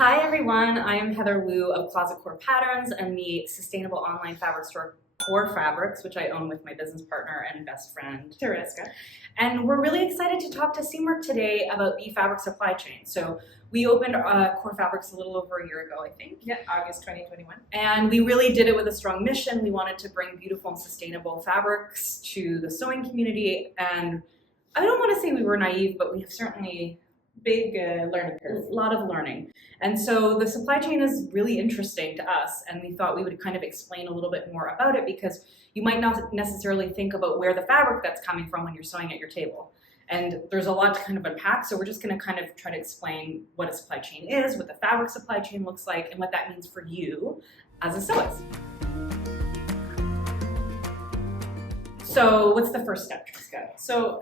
Hi everyone, I am Heather Liu of Closet Core Patterns and the sustainable online fabric store Core Fabrics, which I own with my business partner and best friend, Tariska. And we're really excited to talk to Seamwork today about the fabric supply chain. So we opened Core Fabrics a little over a year ago, I think. Yeah, August 2021. And we really did it with a strong mission. We wanted to bring beautiful and sustainable fabrics to the sewing community. And I don't want to say we were naive, but we have certainly Big learning curve. a lot of learning. And so the supply chain is really interesting to us, and we thought we would kind of explain a little bit more about it because you might not necessarily think about where the fabric that's coming from when you're sewing at your table. And there's a lot to kind of unpack, so we're just going to kind of try to explain what a supply chain is, what the fabric supply chain looks like, and what that means for you as a sewist. So what's the first step, Tariska? So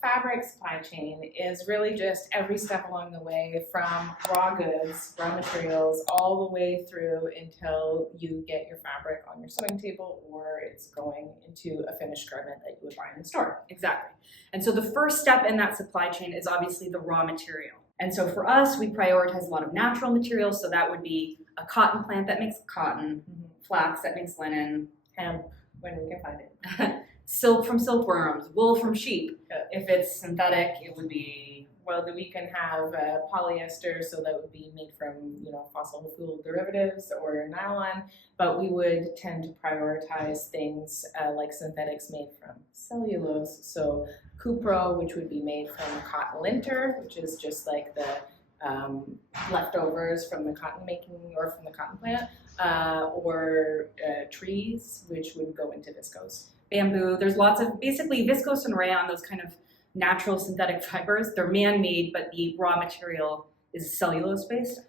fabric supply chain is really just every step along the way from raw goods, raw materials, all the way through until you get your fabric on your sewing table or it's going into a finished garment that you would buy in the store. Exactly. And so the first step in that supply chain is obviously the raw material. And so for us, we prioritize a lot of natural materials. So that would be a cotton plant that makes cotton, flax that makes linen, Hemp, when we can find it. silk from silkworms, wool from sheep. If it's synthetic, it would be, Well, we can have polyester, so that would be made from fossil fuel derivatives or nylon, but we would tend to prioritize things like synthetics made from cellulose. So cupro, which would be made from cotton linter, which is just like the leftovers from the cotton making or from the cotton plant, or trees, which would go into viscose. bamboo. There's lots of, basically viscose and rayon, those kind of natural synthetic fibers. They're man-made, but the raw material is cellulose-based.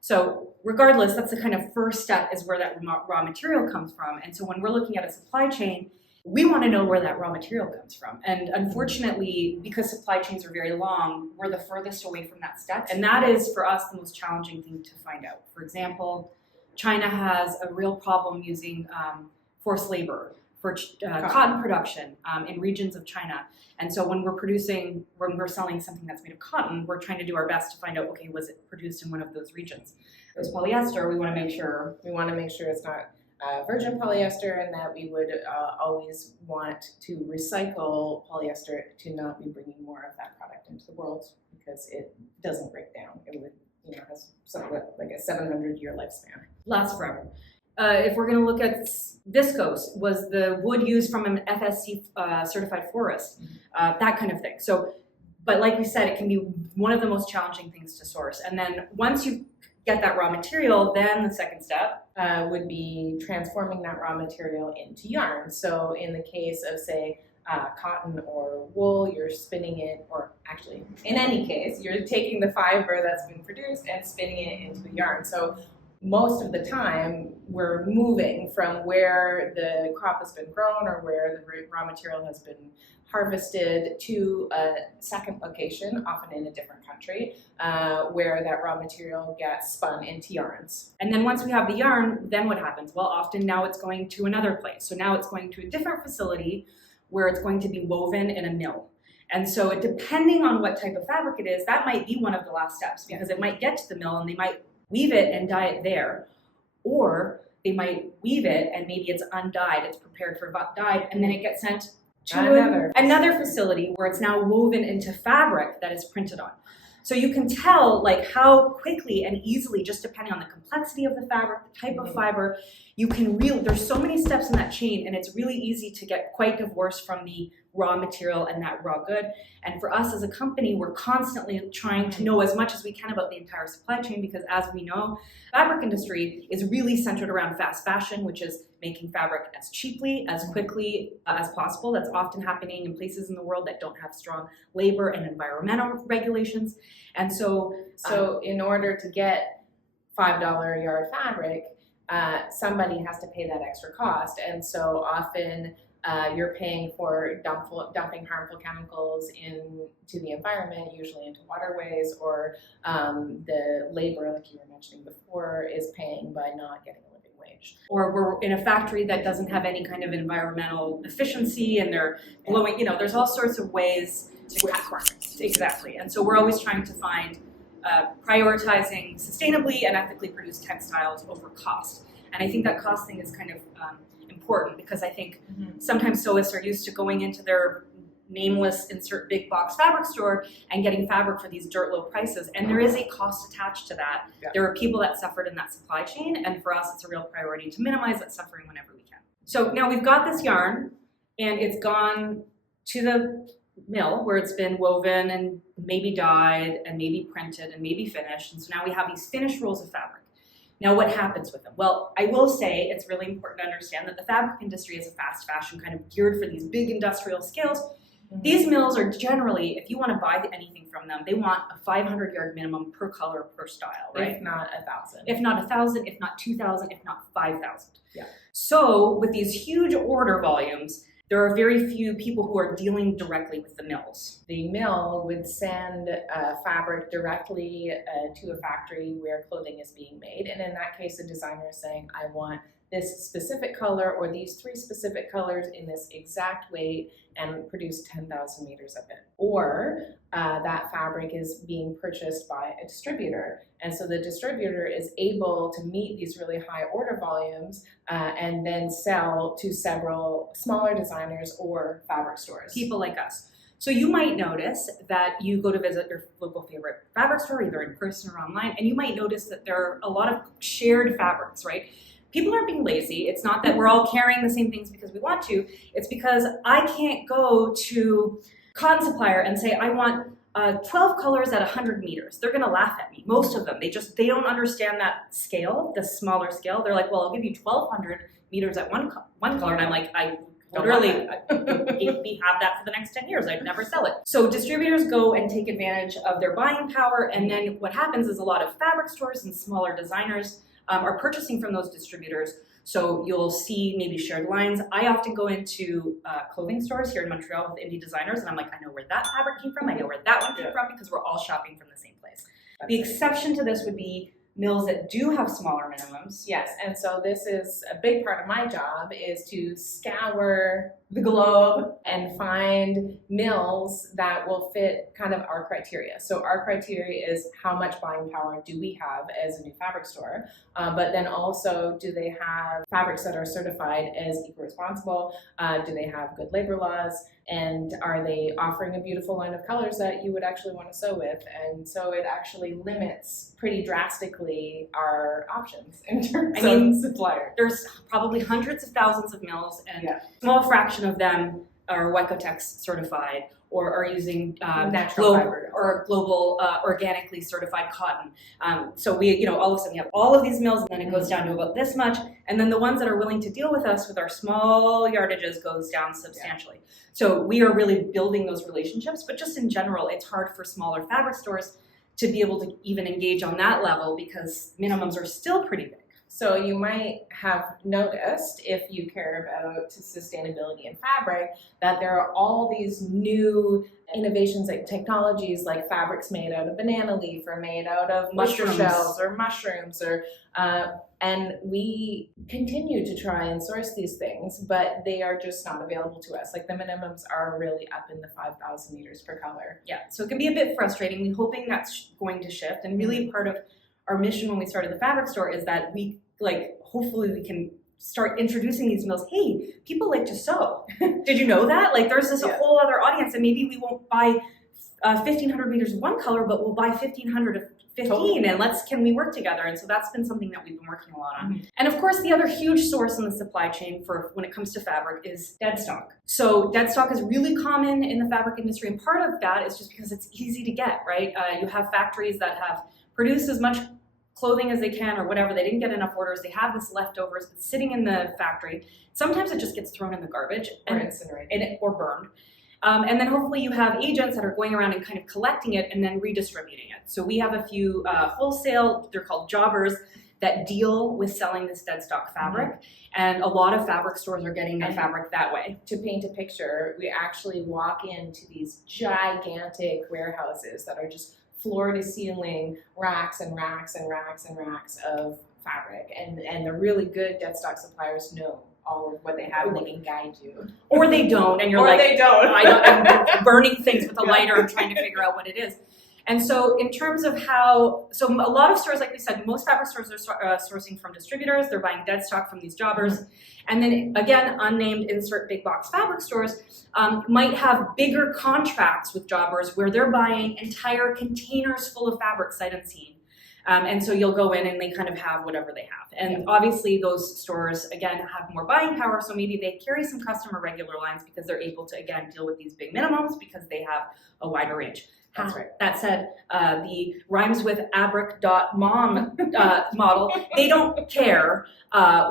So regardless, that's the kind of first step, is where that raw material comes from. And so when we're looking at a supply chain, we want to know where that raw material comes from. And unfortunately, because supply chains are very long, we're the furthest away from that step. And that is, for us, the most challenging thing to find out. For example, China has a real problem using forced labor for cotton production in regions of China. And so when we're selling something that's made of cotton, we're trying to do our best to find out, okay, was it produced in one of those regions? If it was polyester, we want to make sure. We want to make sure it's not virgin polyester, and that we would always want to recycle polyester to not be bringing more of that product into the world because it doesn't break down. It would, has somewhat like a 700-year lifespan. Lasts forever. If we're going to look at viscose, was the wood used from an FSC certified forest, that kind of thing. So, but like we said, it can be one of the most challenging things to source. And then once you get that raw material, then the second step would be transforming that raw material into yarn. So in the case of, say, cotton or wool, you're spinning it, or actually, in any case, you're taking the fiber that's been produced and spinning it into yarn. So most of the time, we're moving from where the crop has been grown or where the raw material has been harvested to a second location, often in a different country, where that raw material gets spun into yarns. And then once we have the yarn, then what happens? Well, often now it's going to another place. So now it's going to a different facility where it's going to be woven in a mill. And so depending on what type of fabric it is, that might be one of the last steps, because it might get to the mill and they might weave it and dye it there, or they might weave it and maybe it's undyed, it's prepared for dyed, and then it gets sent to another facility where it's now woven into fabric that is printed on. So you can tell like how quickly and easily, just depending on the complexity of the fabric, the type of fiber, you can there's so many steps in that chain, and it's really easy to get quite divorced from the raw material and that raw good. And for us as a company, we're constantly trying to know as much as we can about the entire supply chain, because as we know, the fabric industry is really centered around fast fashion, which is making fabric as cheaply, as quickly as possible. That's often happening in places in the world that don't have strong labor and environmental regulations. And so in order to get $5 a yard fabric, somebody has to pay that extra cost. And so often you're paying for dumping harmful chemicals into the environment, usually into waterways, or the labor, like you were mentioning before, is paying by not getting a living wage. Or we're in a factory that doesn't have any kind of environmental efficiency, and they're blowing, there's all sorts of ways to cut corners. Exactly. And so we're always trying to find prioritizing sustainably and ethically produced textiles over cost. And I think that cost thing is kind of important because I think sometimes sewists are used to going into their nameless insert big box fabric store and getting fabric for these dirt low prices, and there is a cost attached to that. Yeah. There are people that suffered in that supply chain, and for us it's a real priority to minimize that suffering whenever we can. So now we've got this yarn and it's gone to the mill where it's been woven and maybe dyed and maybe printed and maybe finished, and so now we have these finished rolls of fabric. Now what happens with them? Well, I will say it's really important to understand that the fabric industry is a fast fashion kind of geared for these big industrial scales. These mills are generally, if you want to buy anything from them, they want a 500 yard minimum per color per style, right? If not 1,000. If not 1,000, if not 2,000, if not 5,000. Yeah. So with these huge order volumes, there are very few people who are dealing directly with the mills. The mill would send fabric directly to a factory where clothing is being made, and in that case, the designer is saying, I want this specific color or these 3 specific colors in this exact weight and produce 10,000 meters of it. Or that fabric is being purchased by a distributor. And so the distributor is able to meet these really high order volumes and then sell to several smaller designers or fabric stores. People like us. So you might notice that you go to visit your local favorite fabric store, either in person or online, and you might notice that there are a lot of shared fabrics, right? People aren't being lazy. It's not that we're all carrying the same things because we want to. It's because I can't go to cotton supplier and say, I want 12 colors at 100 meters. They're going to laugh at me. Most of them, they don't understand that scale, the smaller scale. They're like, well, I'll give you 1,200 meters at one color. And I'm like, I literally have that for the next 10 years. I'd never sell it. So distributors go and take advantage of their buying power. And then what happens is a lot of fabric stores and smaller designers are purchasing from those distributors. So you'll see maybe shared lines. I often go into clothing stores here in Montreal with indie designers, and I'm like, I know where that fabric came from. I know where that one came from because we're all shopping from the same place. The exception to this would be mills that do have smaller minimums. Yes, and so this is a big part of my job is to scour the globe and find mills that will fit kind of our criteria. So our criteria is how much buying power do we have as a new fabric store, but then also do they have fabrics that are certified as eco-responsible, do they have good labor laws, and are they offering a beautiful line of colors that you would actually want to sew with? And so it actually limits pretty drastically our options in terms of supplier. There's probably hundreds of thousands of mills, and a small fraction of them are Wycotex certified or are using global organically certified cotton. So we, all of a sudden we have all of these mills, and then it goes down to about this much, and then the ones that are willing to deal with us with our small yardages goes down substantially. Yeah. So we are really building those relationships, but just in general, it's hard for smaller fabric stores to be able to even engage on that level because minimums are still pretty big. So you might have noticed, if you care about sustainability in fabric, that there are all these new innovations like technologies like fabrics made out of banana leaf or made out of mushroom shells or mushrooms and we continue to try and source these things, but they are just not available to us. Like the minimums are really up in the 5,000 meters per color. Yeah, so it can be a bit frustrating. We're hoping that's going to shift, and really part of our mission when we started the fabric store is that hopefully we can start introducing these mills. Hey, people like to sew. Did you know that? There's this whole other audience, and maybe we won't buy 1,500 meters of one color, but we'll buy 1,500 of 15, totally. And can we work together? And so that's been something that we've been working a lot on. Mm-hmm. And of course, the other huge source in the supply chain for when it comes to fabric is dead stock. So dead stock is really common in the fabric industry, and part of that is just because it's easy to get, right? You have factories that have produced as much clothing as they can or whatever. They didn't get enough orders. They have this leftovers sitting in the factory. Sometimes it just gets thrown in the garbage or incinerated or burned. And then hopefully you have agents that are going around and kind of collecting it and then redistributing it. So we have a few wholesale, they're called jobbers, that deal with selling this dead stock fabric. Mm-hmm. And a lot of fabric stores are getting their fabric that way. To paint a picture, we actually walk into these gigantic warehouses that are just floor to ceiling racks and racks and racks and racks of fabric. And the really good dead stock suppliers know all of what they have, and they can guide you. Or they don't, and you're they don't. I'm burning things with a lighter and trying to figure out what it is. And so in terms of how, so a lot of stores, like we said, most fabric stores are sourcing from distributors. They're buying dead stock from these jobbers. And then again, unnamed insert big box fabric stores might have bigger contracts with jobbers where they're buying entire containers full of fabric sight unseen. And so you'll go in and they kind of have whatever they have. And obviously those stores, again, have more buying power. So maybe they carry some customer regular lines because they're able to, again, deal with these big minimums because they have a wider range. That's right. That said, the rhymes with abric.mom model, they don't care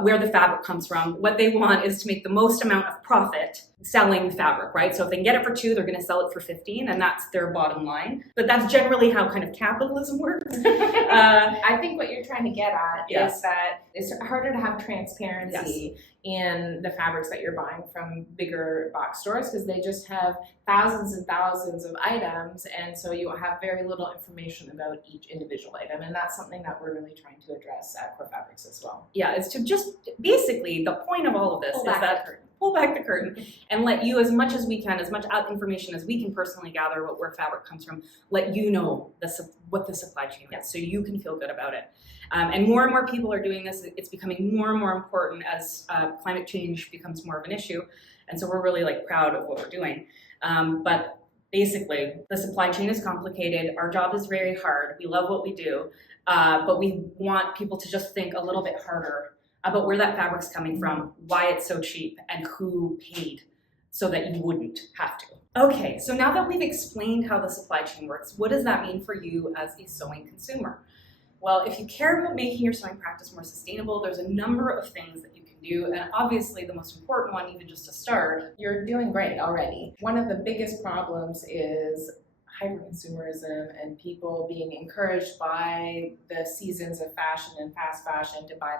where the fabric comes from. What they want is to make the most amount of profit selling fabric, right? So if they can get it for $2, they're going to sell it for $15, and that's their bottom line. But that's generally how kind of capitalism works. I think what you're trying to get at Yes. is that it's harder to have transparency in the fabrics that you're buying from bigger box stores because they just have thousands and thousands of items, and so you have very little information about each individual item, and that's something that we're really trying to address at Core Fabrics as well. Yeah, it's to just basically the point of all of this pull back the curtain and let you, as much as we can, as much information as we can personally gather about where fabric comes from, let you know what the supply chain is so you can feel good about it. And more people are doing this. It's becoming more and more important as climate change becomes more of an issue. And so we're really proud of what we're doing. But basically, the supply chain is complicated. Our job is very hard. We love what we do, but we want people to just think a little bit harder about where that fabric's coming from, why it's so cheap, and who paid so that you wouldn't have to. Okay, so now that we've explained how the supply chain works, what does that mean for you as a sewing consumer? Well, if you care about making your sewing practice more sustainable, there's a number of things that you can do, and obviously the most important one, even just to start, You're doing great already. One of the biggest problems is hyper-consumerism and people being encouraged by the seasons of fashion and fast fashion to buy.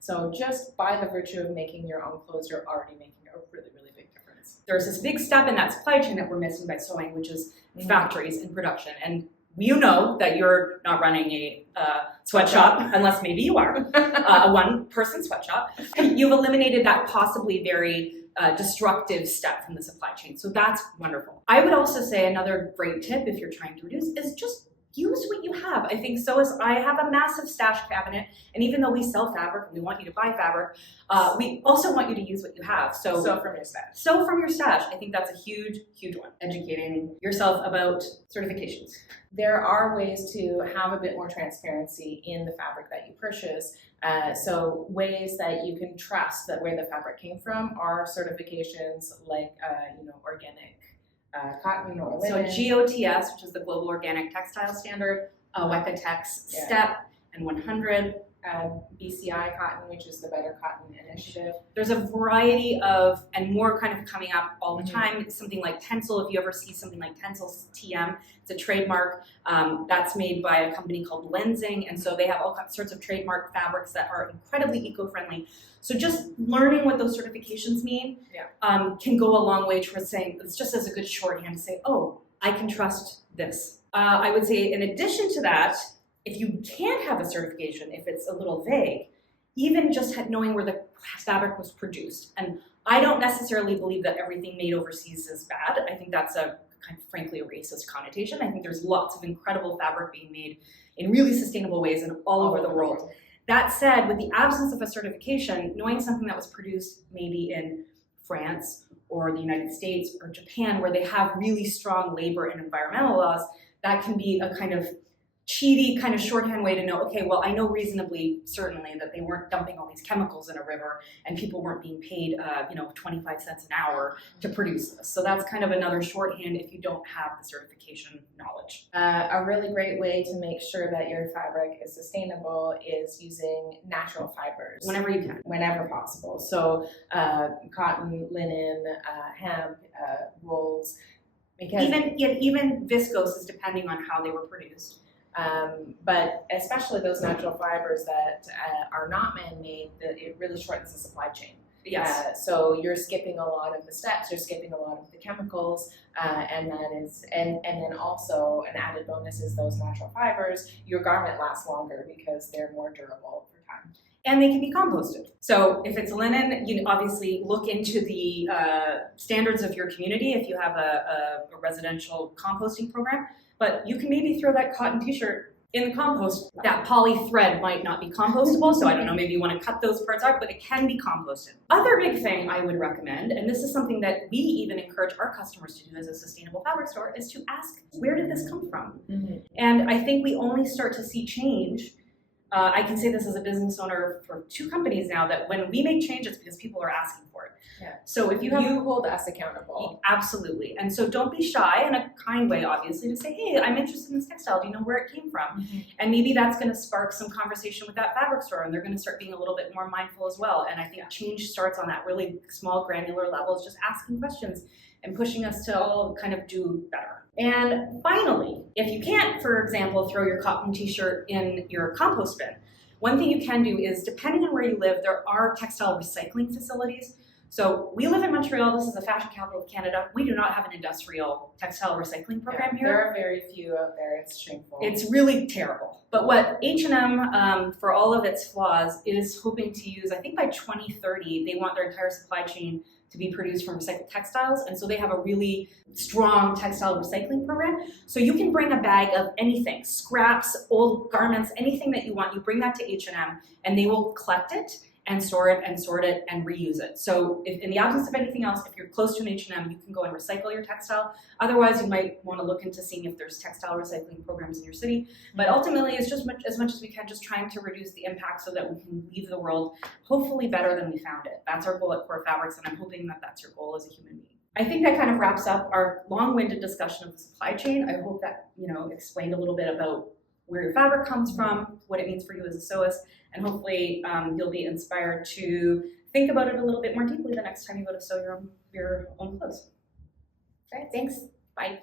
So just by the virtue of making your own clothes, you're already making a really, really big difference. there's this big step in that supply chain that we're missing by sewing, which is factories and production. And you know that you're not running a sweatshop, unless maybe you are, a one-person sweatshop. You've eliminated that possibly very destructive step from the supply chain. So that's wonderful. I would also say another great tip if you're trying to reduce is just use what you have. I think I have a massive stash cabinet, and even though we sell fabric and we want you to buy fabric, we also want you to use what you have. So Sew from your stash. Sew from your stash. I think that's a huge, huge one. Educating yourself about certifications. There are ways to have a bit more transparency in the fabric that you purchase. So ways that you can trust that where the fabric came from are certifications like organic cotton or linen. So GOTS, which is the Global Organic Textile Standard, WECA-TEX STEP, and 100. BCI cotton, which is the Better Cotton Initiative. There's a variety of, and more kind of coming up all the time, something like Tencel. If you ever see something like Tencel's TM, it's a trademark that's made by a company called Lensing, and so they have all sorts of trademark fabrics that are incredibly eco-friendly. So just learning what those certifications mean can go a long way towards saying, it's just as a good shorthand to say, oh, I can trust this. I would say in addition to that, if you can't have a certification, if it's a little vague, even just knowing where the fabric was produced. And I don't necessarily believe that everything made overseas is bad. I think that's frankly a racist connotation. I think there's lots of incredible fabric being made in really sustainable ways and all over the world. That said, with the absence of a certification, knowing something that was produced maybe in France or the United States or Japan, where they have really strong labor and environmental laws, that can be a kind of cheaty kind of shorthand way to know, okay, well, I know reasonably certainly that they weren't dumping all these chemicals in a river and people weren't being paid 25 cents an hour to produce this. So that's kind of another shorthand if you don't have the certification knowledge. A really great way to make sure that your fabric is sustainable is using natural fibers. Whenever you can. Whenever possible. So cotton, linen, hemp, wools. Because even viscose is depending on how they were produced. But especially those natural fibers that are not man-made, that it really shortens the supply chain. Yes. So you're skipping a lot of the steps, you're skipping a lot of the chemicals, and then also an added bonus is those natural fibers. Your garment lasts longer because they're more durable over time. And they can be composted. So if it's linen, you obviously look into the standards of your community if you have a residential composting program. but you can maybe throw that cotton t-shirt in the compost. That poly thread might not be compostable, so I don't know, maybe you want to cut those parts out, but it can be composted. Other big thing I would recommend, and this is something that we even encourage our customers to do as a sustainable fabric store, is to ask, where did this come from? And I think we only start to see change. I can say this as a business owner for 2 companies now, that when we make change, it's because people are asking for it. Yeah. So if you have, you hold us accountable. Absolutely. And so don't be shy, in a kind way, obviously, to say, hey, I'm interested in this textile. Do you know where it came from? And maybe that's going to spark some conversation with that fabric store, and they're going to start being a little bit more mindful as well. And I think change starts on that really small, granular level, is just asking questions and pushing us to all kind of do better. And finally, if you can't, for example, throw your cotton t-shirt in your compost bin, one thing you can do is, depending on where you live, there are textile recycling facilities. So we live in Montreal. This is the fashion capital of Canada. We do not have an industrial textile recycling program here. There are very few out there. It's shameful. It's really terrible. But what H&M, for all of its flaws, is hoping to use, I think by 2030, they want their entire supply chain to be produced from recycled textiles. And so they have a really strong textile recycling program. So you can bring a bag of anything, scraps, old garments, anything that you want. You bring that to H&M and they will collect it and store it and sort it and reuse it. So if, in the absence of anything else, if you're close to an H&M, you can go and recycle your textile. Otherwise, you might want to look into seeing if there's textile recycling programs in your city. But ultimately, it's just as much as we can, just trying to reduce the impact so that we can leave the world hopefully better than we found it. That's our goal at Core Fabrics, and I'm hoping that that's your goal as a human being. I think that kind of wraps up our long-winded discussion of the supply chain. I hope that, explained a little bit about where your fabric comes from, what it means for you as a sewist, and hopefully you'll be inspired to think about it a little bit more deeply the next time you go to sew your own clothes. Okay, thanks. Bye.